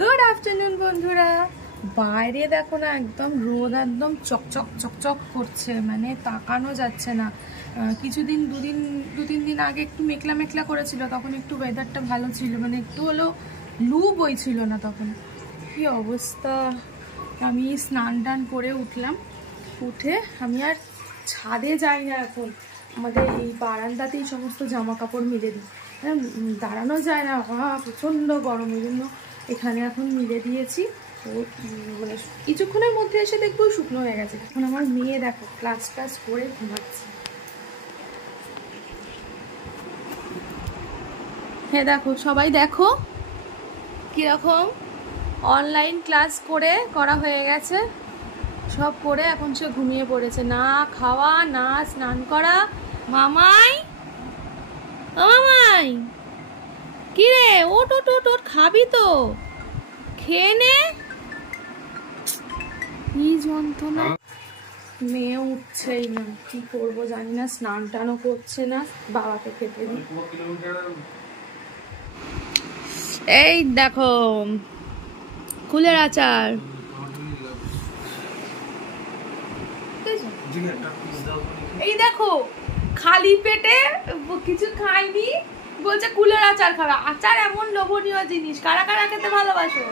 Good afternoon বন্ধুরা। বাইরে দেখো না, একদম রোদ একদম চকচক চকচক করছে, মানে তাকানো যাচ্ছে না। কিছুদিন দু তিন দিন আগে একটু মেঘলা মেঘলা করেছিল, তখন একটু ওয়েদারটা ভালো ছিল, মানে একটু হলেও লু বইছিল না তখন। কি অবস্থা! আমি স্নান টান করে উঠলাম, উঠে আমি আর ছাদে যাই না এখন, আমাদের এই বারান্দাতেই সমস্ত জামা কাপড় মিলে দিই। দাঁড়ানো যায় না, প্রচণ্ড গরম, ওই জন্য এখানে এখন মিলে দিয়েছি। তো মানে কিছুক্ষণের মধ্যে এসে দেখবো শুকনো হয়ে গেছে। এখন আমার মেয়ে দেখো ক্লাস ক্লাস করে ঘুমাচ্ছে। হ্যাঁ দেখো, সবাই দেখো কিরকম অনলাইন ক্লাস করা হয়ে গেছে, সব করে এখন সে ঘুমিয়ে পড়েছে। না খাওয়া না স্নান করা। মামাই মামাই কি রে, ওট ওট ওট ওট, খাবি তো, খেয়ে নে। কি যন্ত্রণা, মেয়ে উঠছেই না, কি করবো জানি না, স্নান টানও করছে না। বাবাকে খেতে দিই। এই দেখো কুলের আচার, এই দেখো খালি পেটে কিছু খাইনি, বলছে কুলের আচার খাবে। আচার এমন লোভনীয় জিনিস, কারা কারা খেতে ভালোবাসো?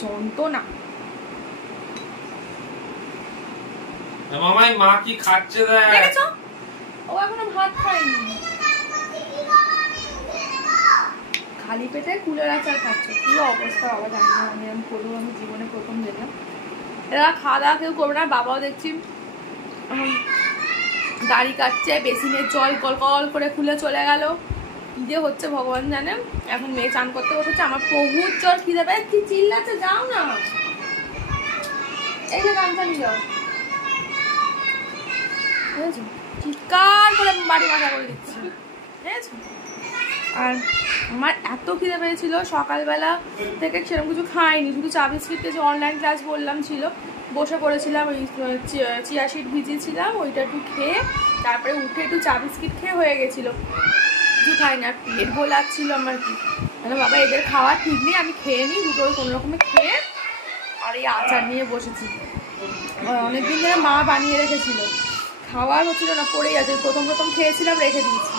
যন্ত্রণা। মামাই মা কি খাচ্ছে দেখেছো, ও এখনো ভাত খায়নি, খালি পেটে কুলের আচার খাচ্ছে। কি অবস্থা বাবা, জানি না আমি এরকম করবো, আমি জীবনে প্রথম দেখলাম। এরা খাওয়া দাওয়া কেউ করবে না। বাবাও দেখছি দাড়ি কাটছে, বেসিনের জল কল কল করে খুলে চলে গেল। কি যে হচ্ছে ভগবান জানে। এখন মেয়ে চান করতে বসেছে, আমার প্রভুর জল খিদে পেয়ে কি চিল্লাচ্ছে, যাও না, এই যে গামছা নিয়ে যাও। বুঝেছো, চিৎকার করে বাড়ি মাথা করে দিচ্ছে, বুঝেছো। আর আমার এত খিদে পেয়েছিল, সকালবেলা থেকে সেরকম কিছু খাইনি, শুধু চা বিস্কিট, যে অনলাইন ক্লাস বললাম ছিল, বসে পড়েছিলাম, ওই চিয়া সিড ভিজিয়েছিলাম, ওইটা একটু খেয়ে তারপরে উঠে একটু চা বিস্কিট খেয়ে হয়ে গেছিলো, কিছু খাইনি। আর পেট ভোলাচ্ছিল আমার, কি মানে বাবা এদের খাওয়া ঠিক নেই, আমি খেয়ে নিই দুটো কোনো রকমে খেয়ে। আর এই আচার নিয়ে বসেছি, অনেকদিন ধরে মা বানিয়ে রেখেছিল, খাওয়ার হচ্ছিল না, পড়েই আছে। প্রথম খেয়েছিলাম, রেখে দিয়েছি।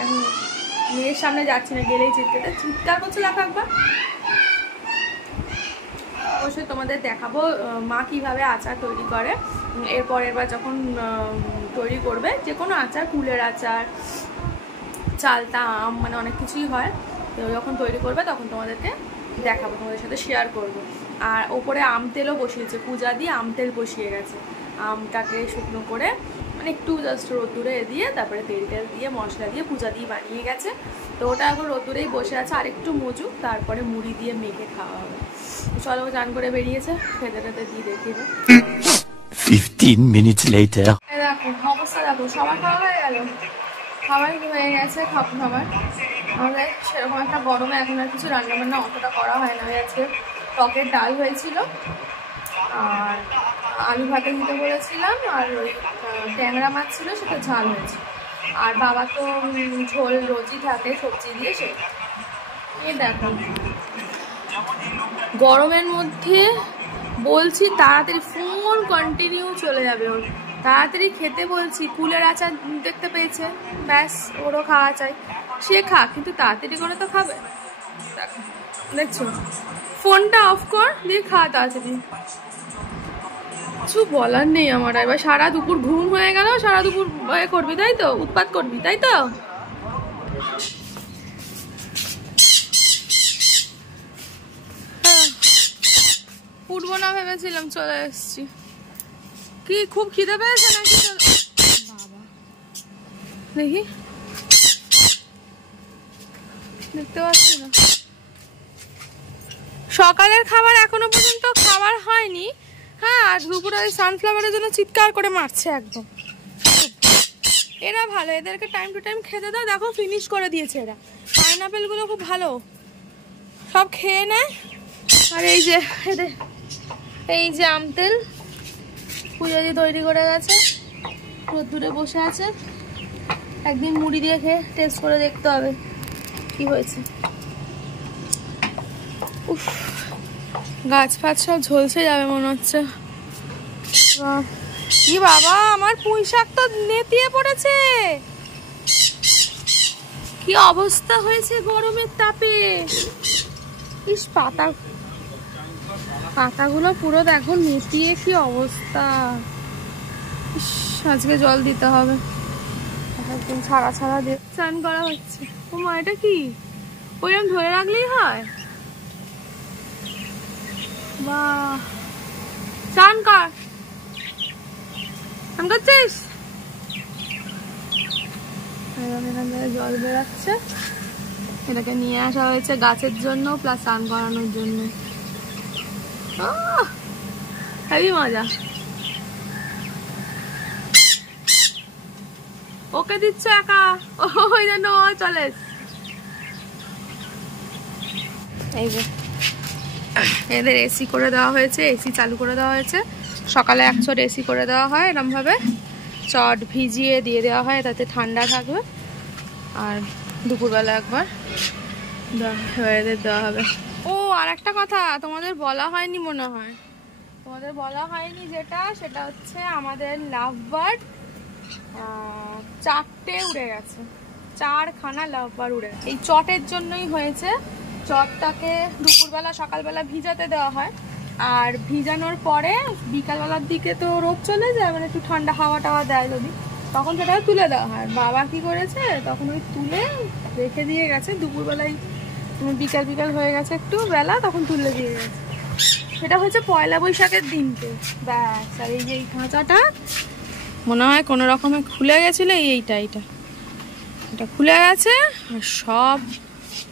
এখন মেয়ের সামনে যাচ্ছি না, গেলেই চিৎকার করছে লাফা একবার। অবশ্যই তোমাদের দেখাবো মা কিভাবে আচার তৈরি করে। এরপরের বার যখন তৈরি করবে যে কোনো আচার, কুলের আচার, চালতা আম, মানে অনেক কিছুই হয়, তো যখন তৈরি করবে তখন তোমাদেরকে দেখাবো, তোমাদের সাথে শেয়ার করব। আর ওপরে আম তেলও বসিয়েছে, পূজা দিয়ে আম তেল বসিয়ে গেছে। আমটাকে শুকনো করে মানে একটু জাস্ট রোদ্দুরে দিয়ে তারপরে তেল টেল দিয়ে মশলা দিয়ে পূজা দিয়ে বানিয়ে গেছে। তো ওটা এখন রোদ্দুরেই বসে আছে, আর একটু মজুক, তারপরে মুড়ি দিয়ে মেখে খাওয়া হবে। চলো, চান করে বেরিয়েছে, খেতে টেতে দিয়ে দেখিয়ে 15 minutes later. দেখো অবস্থা, দেখো সবার খাওয়া হয়ে গেল, খাবার হয়ে গেছে, খাবার আমাদের সেরকম একটা গরমে এখন আর কিছু রান্নাবান্না অতটা করা হয় না। আজকে টকের ডাল হয়েছিল, আর আলু ভাতে দিতে বলেছিলাম, আর ওই ট্যাংরা মাছ ছিল, সেটা ঝাল হয়েছে। আর বাবা তো ঝোল রোজই থাকে সবজি দিয়ে, সেই দেখো গরমের মধ্যে বলছি তাড়াতাড়ি ফোন কন্টিনিউ চলে যাবে ওর, তাড়াতাড়ি খেতে বলছি। কুলের আচার দেখতে পেয়েছে, ব্যাস ওরও খাওয়া চাই, সে খা, কিন্তু তাড়াতাড়ি করে তো খাবে। দেখছো, ফোনটা অফ কর দিয়ে খা তাড়াতাড়ি। কিছু বলার নেই আমার। এবার সারা দুপুর ঘুম হয়ে গেল, সারা দুপুর করবি তাই তো, উৎপাত করবি তাই তো। উঠবো না ভেবেছিলাম, চলে এসছি। কি খুব খিদে পেয়েছে নাকি? বাবা দেখি, দেখতে পাচ্ছি না। সকালের খাবার এখনো পর্যন্ত খাবার হয়নি। হ্যাঁ, আর দুপুরে ওই সানফ্লাওয়ারের জন্য চিৎকার করে মারছে একদম। এরা ভালো, এদেরকে টাইম টু টাইম খেতে দাও। দেখো ফিনিশ করে দিয়েছে এরা, পাইনাপেলগুলো খুব ভালো, সব খেয়ে নেয়। আর এই যে এদের এই যে আম তেল পূজা দিয়ে তৈরি করে গেছে, রোদ্দুরে বসে আছে। একদিন মুড়ি দিয়ে খেয়ে টেস্ট করে দেখতে হবে। কি হয়েছে? উফ, গাছ ফাছ সব ঝলসে যাবে মনে হচ্ছে। কি বাবা, আমার পুঁই শাক তো নেতিয়ে পড়েছে। কি অবস্থা হয়েছে গরমের তাপে। ইস, পাতাগুলো পুরো দেখো নেতিয়ে কি অবস্থা। ইস, আজকে জল দিতে হবে। একদম ছাড়া ছাড়া দিয়ে স্নান করা হচ্ছে। ও মা, এটা কি? ওইরকম ধরে রাখলেই হয়? বাহ, স্নান কর। স্নান করছিস? এখান থেকে জল বেরাচ্ছে। এটাকে নিয়ে আসা হয়েছে গাছের জন্য প্লাস স্নান করানোর জন্য। হেবি মজা। ওকে দিচ্ছ একা? ওই জন্য ও চলে। এই যে এদের এসি করে দেওয়া হয়েছে, এসি চালু করে দেওয়া হয়েছে। সকালে এক চট এসি করে দেওয়া হয়, এরকম ভাবে চট ভিজিয়ে দিয়ে দেওয়া হয়, তাতে ঠান্ডা থাকবে। আর দুপুরবেলা একবার এদের দেওয়া হবে। ও, আর একটা কথা তোমাদের বলা হয়নি মনে হয়, তোমাদের বলা হয়নি যেটা, সেটা হচ্ছে আমাদের লাভ বার্ড 4টে উড়ে গেছে। 4খানা লাভ বার্ড উড়ে গেছে। এই চটের জন্যই হয়েছে। চটটাকে দুপুরবেলা সকালবেলা ভিজাতে দেওয়া হয়, আর ভিজানোর পরে বিকালবেলার দিকে তো রোদ চলে যায়, মানে একটু ঠান্ডা হাওয়া টাওয়া দেয় যদি, তখন সেটাকে তুলে দেওয়া হয়। বাবা কি করেছে, তখন ওই তুলে রেখে দিয়ে গেছে। দুপুরবেলায় বিকাল বিকাল হয়ে গেছে একটু বেলা, তখন তুলে দিয়ে গেছে। সেটা হয়েছে পয়লা বৈশাখের দিনকে। ব্যাস, আর এই যে এই খাঁচাটা মনে হয় কোনো রকমে খুলে গেছিলো। এইটা এটা খুলে গেছে আর সব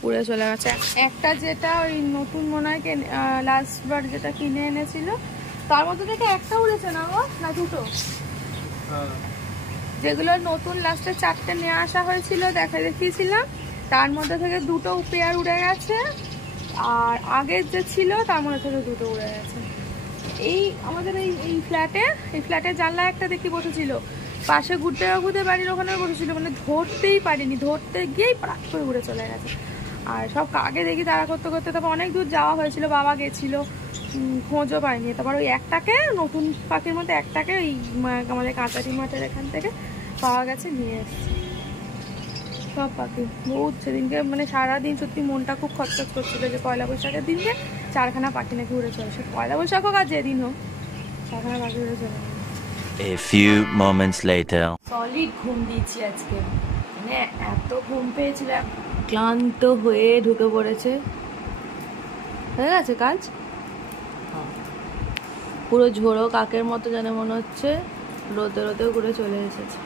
উড়ে চলে গেছে। একটা যেটা ওই নতুন মনে হয় লাস্ট বার যেটা কিনে এনেছিল, তার মধ্যে থেকে একটা উড়েছে না গো, না দুটো? যেগুলো নতুন লাস্টে 4টে নিয়ে আসা হয়েছিল, দেখিয়েছিলাম, তার মধ্যে থেকে দুটো পেয়ার উড়ে গেছে। আর আগের যে ছিল তার মধ্যে থেকে দুটো উড়ে গেছে। এই আমাদের এই ফ্ল্যাটের জানলায় একটা দেখি বসেছিল, পাশে ঘুরতে বাড়ির ওখানে বসেছিল, মানে ধরতেই পারিনি, ধরতে গিয়েই প্রাক করে উড়ে চলে গেছে। আর সব কাকে দেখি তারা করতে করতে তারপর অনেক দূর যাওয়া হয়েছিল, বাবা গেছিল, খোঁজও পাইনি। তারপর ওই একটাকে, নতুন পাখির মধ্যে একটাকে ওই আমাদের কাঁচাটি মাঠের এখান থেকে পাওয়া গেছে, নিয়ে এসেছি। সব পাখি বহুত সেদিনকে মানে সারাদিন সত্যি মনটা খুব খচখচ করছিল যে পয়লা বৈশাখের দিনকে 4খানা পাখি নাকি উড়ে চলে। সে পয়লা বৈশাখ হোক আর যেদিন হোক, 4খানা পাখি উড়ে চলে। A few moments later. Solid ঘুম দিয়েছি আজকে, মানে এত ঘুম পেয়েছিল, ক্লান্ত হয়ে ঢুকে পড়েছে। হয়ে গেছে কাজ, পুরো ঝোড়ো কাকের মতো যেন মনে হচ্ছে, রোদে রোদে ঘুরে চলে এসেছে।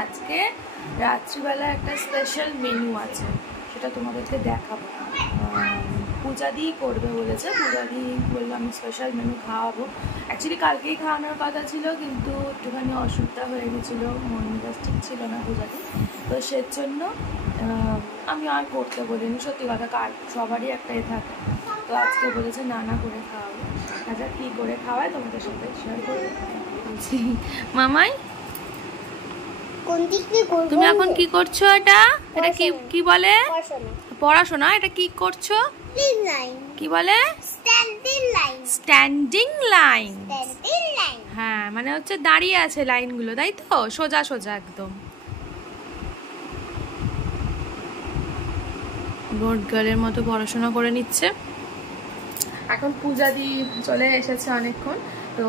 আজকে রাত্রিবেলা একটা স্পেশাল মেনু আছে, সেটা তোমাদেরকে দেখাবো। পূজাদি করবে বলেছে, পূজাদি বললো আমি স্পেশাল মেনু খাওয়াবো। অ্যাকচুয়ালি কালকেই খাওয়ানোর কথা ছিল, কিন্তু একটুখানি অসুবিধা হয়ে গেছিলো, মন মেজাজ ঠিক ছিল না পূজাদি, তো সেজন্য আমি আর করতে বলিনি। সত্যি কথা, সবারই একটা থাকে, তো আজকে বলেছে না করে খাওয়াবো। আচ্ছা কী করে খাওয়ায় তোমাদের সাথে শেয়ার করবো বলছি। মামাই, তুমি এখন কি করছো? এটা কি বলে? পড়াশোনা। এটা কি করছো? কি বলে? Standing line. হ্যাঁ, মানে হচ্ছে দাঁড়িয়ে আছে লাইনগুলো, তাই তো? সোজা সোজা একদম। বোর্ড গার্লের মতো পড়াশোনা করে নিচ্ছে। এখন পূজাদি চলে এসেছে অনেকক্ষণ, তো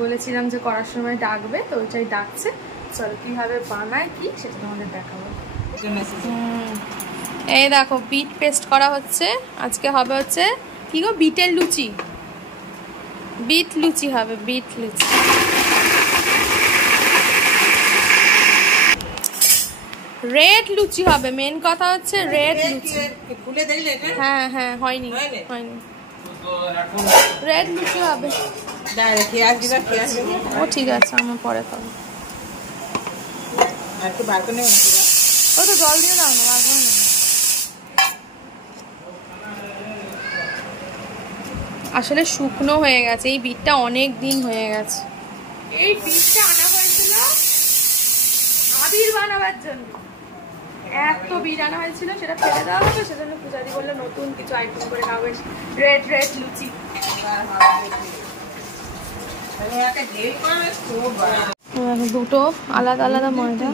বলেছিলাম যে করার সময় ডাকবে, তো ওইটাই ডাকছে। চলো কিভাবে বানায় কি সেটা তোমাদের দেখাবো। এই দেখো, বিট পেস্ট করা হচ্ছে। আজকে হবে হচ্ছে কি গো, বিটের লুচি। বিট লুচি হবে, বিট লুচি। রেড লুচি হবে, মেন কথা হচ্ছে রেড লুচি। হ্যাঁ হ্যাঁ, হয়নি। রেড লুচি হবে। ও ঠিক আছে, আমার পরে খাবো। ও তো জল দিয়ে দাও না, বার করে না। আসলে শুকনো হয়ে গেছে, এই বিটটা অনেক দিন হয়ে গেছে। এই বিটটা আনা হয়েছিল আবির বানাবার জন্য। এত বিট আনা হয়েছিল, সেটা ফেলে দেওয়া হবে, সেজন্য পূজাদি বললো নতুন কিছু আইটেম করে খাবে, রেড রেড লুচি। দুটো আলাদা আলাদা ময়দা,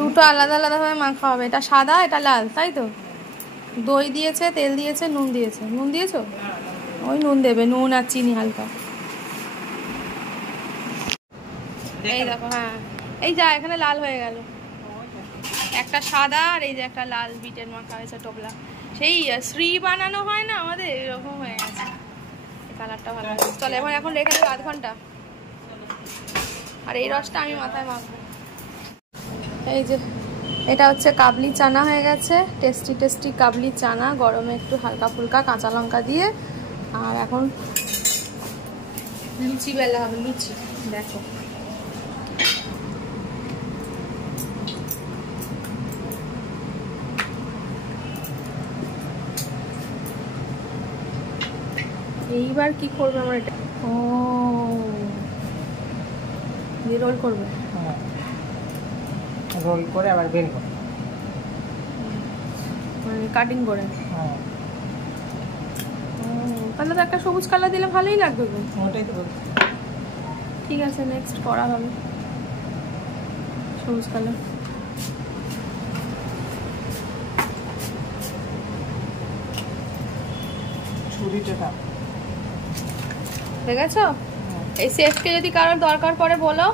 দুটো আলাদা আলাদা ভাবে মাখা হবে। এটা সাদা, এটা লাল, তাই তো? দই দিয়েছে, তেল দিয়েছে, নুন দিয়েছে। নুন দিয়েছো? ওই নুন দেবে, নুন আর চিনি হালকা। এই দেখো, হ্যাঁ এই যা এখানে লাল হয়ে গেল, একটা সাদা আর এই যে একটা লাল বিটের মাখা হয়েছে টোপলা। সেই শ্রী বানানো হয় না আমাদের, এরকম হয়ে গেছে। কালারটা ভালো আছে। চলো এবার এখন রেখে দেবো আধ ঘন্টা, আর এই রসটা আমি মাথায় মাখবো। এই যে এটা হচ্ছে কাবলি চানা হয়ে গেছে, টেস্টি টেস্টি কাবলি চানা, গরমে একটু হালকা ফুলকা কাঁচা লঙ্কা দিয়ে। আর এখন লুচি বেলা হবে, লুচি দেখো। এইবার কি করবে আমার এটা? ও রোল করবে, রোল করে আবার বের করবে, মানে কাটিং করে। তাহলে তো একটা সবুজ কালার দিলে ভালোই লাগবে গো। ওটাই তো বলছি। ঠিক আছে, নেক্সট করা হবে সবুজ কালার। ছুরিটা দেখেছো? এই শেফকে যদি কারোর দরকার পড়ে বলো,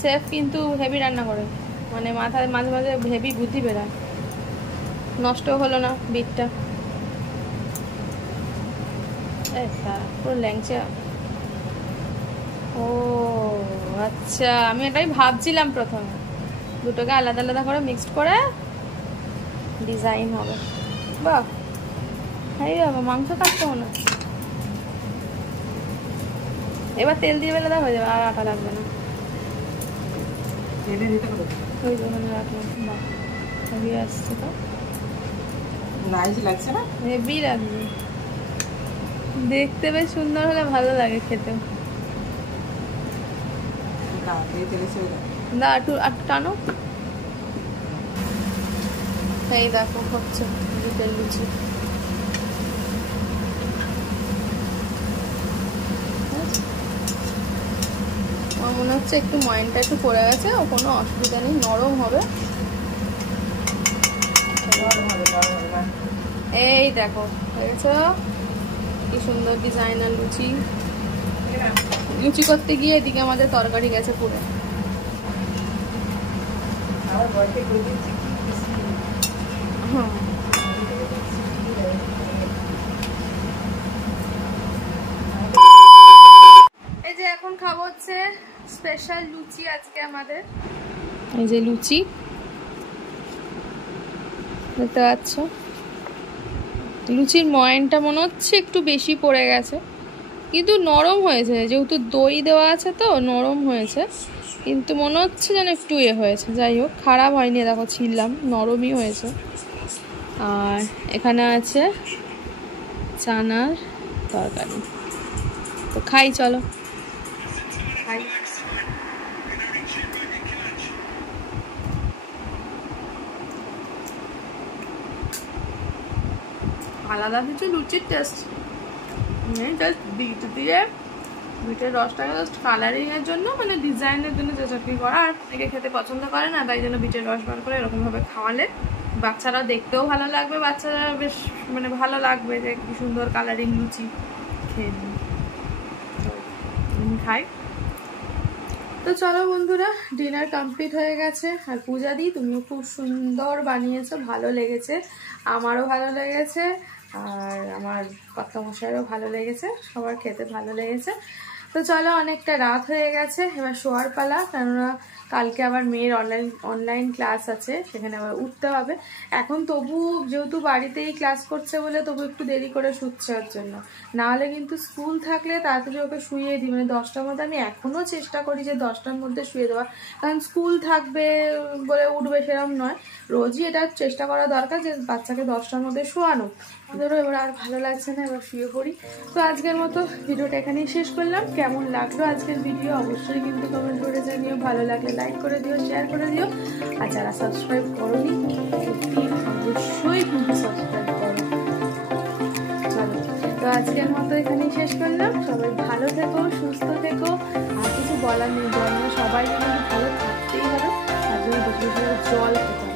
শেফ কিন্তু হেভি রান্না করে, মানে মাথায় মাঝে মাঝে হেভি বুদ্ধি বেরায়। নষ্ট হলো না বিটটা, পুরো ল্যাংচা। ও আচ্ছা, আমি এটাই ভাবছিলাম প্রথমে, দুটোকে আলাদা আলাদা করে মিক্সড করে ডিজাইন হবে। বাহ, এই বাবা মাংস কাটতে না। এবার তেল দিয়ে বেলে দেওয়া হয়ে যাবে, আর আটা লাগবে না। ওই দোকানে রাখলাম, বাহ হেভি আসছে তো, নাইস লাগছে না? হেভি লাগবে, দেখতে বেশ সুন্দর হলে ভালো লাগে খেতে। না একটু টানো। এই দেখো হচ্ছে বিটের লুচি। আমার মনে হচ্ছে একটু ময়নটা একটু পড়ে গেছে, ও কোনো অসুবিধা নেই, নরম হবে। এই দেখো হয়েছে, কি সুন্দর ডিজাইনার লুচি। লুচি করতে গিয়ে এদিকে আমাদের তরকারি গেছে পুরো। এই যে এখন খাবো হচ্ছে স্পেশাল লুচি আজকে আমাদের। এই যে লুচি দেখতে পাচ্ছ, লুচির ময়নটা মনে হচ্ছে একটু বেশি পড়ে গেছে, কিন্তু নরম হয়েছে, যেহেতু দই দেওয়া আছে তো নরম হয়েছে, কিন্তু মনে হচ্ছে যেন একটু হয়েছে। যাই হোক, খারাপ হয়নি, দেখো ছিললাম, নরমই হয়েছে। আর এখানে আছে চানার তরকারি, তো খাই, চলো খাই। আলাদা কিছু লুচির টেস্ট নেই, জাস্ট বিট দিয়ে বিটের রসটাকে জাস্ট কালারিং এর জন্য, মানে ডিজাইনের জন্য যে চাটনি করা। আর অনেকে খেতে পছন্দ করে না, তাই জন্য বিটের রস বার করে এরকম ভাবে খাওয়ালে বাচ্চারা দেখতেও ভালো লাগবে, বাচ্চারা বেশ মানে ভালো লাগবে যে কি সুন্দর কালারিং লুচি খেয়ে নিই। তো খাই। তো চলো বন্ধুরা, ডিনার কমপ্লিট হয়ে গেছে। আর পূজা দি, তুমিও খুব সুন্দর বানিয়েছো, ভালো লেগেছে, আমারও ভালো লেগেছে, আর আমার কর্তামশাইয়েরও ভালো লেগেছে, সবার খেতে ভালো লেগেছে। তো চলো, অনেকটা রাত হয়ে গেছে, এবার শোয়ার পালা, কেননা কালকে আবার মেয়ের অনলাইন ক্লাস আছে, সেখানে আবার উঠতে হবে। এখন তবু যেহেতু বাড়িতেই ক্লাস করছে বলে তবু একটু দেরি করে শুচ্ছে ওর জন্য, নাহলে কিন্তু স্কুল থাকলে তাড়াতাড়ি ওকে শুইয়ে দিই, মানে 10টার মধ্যে। আমি এখনও চেষ্টা করি যে 10টার মধ্যে শুয়ে দেওয়া, কারণ স্কুল থাকবে বলে উঠবে সেরকম নয়, রোজই এটা চেষ্টা করা দরকার যে বাচ্চাকে 10টার মধ্যে শোয়ানো। ধরো এবার আর ভালো লাগছে না, এবার শুয়ে পড়ি। তো আজকের মতো ভিডিওটা এখানেই শেষ করলাম। কেমন লাগলো আজকের ভিডিও অবশ্যই কিন্তু কমেন্ট করে জানিও, ভালো লাগলে লাইক করে দিও, শেয়ার করে দিও, আর যারা সাবস্ক্রাইব করোনি অবশ্যই কিন্তু সাবস্ক্রাইব করো। চলো, তো আজকের মতো এখানেই শেষ করলাম। সবাই ভালো থেকো, সুস্থ থেকো, আর কিছু বলার নেই, জন্ম সবাই কিন্তু ভালো থাকতেই হবে, তার জন্য বেশি জল খেতে হবে।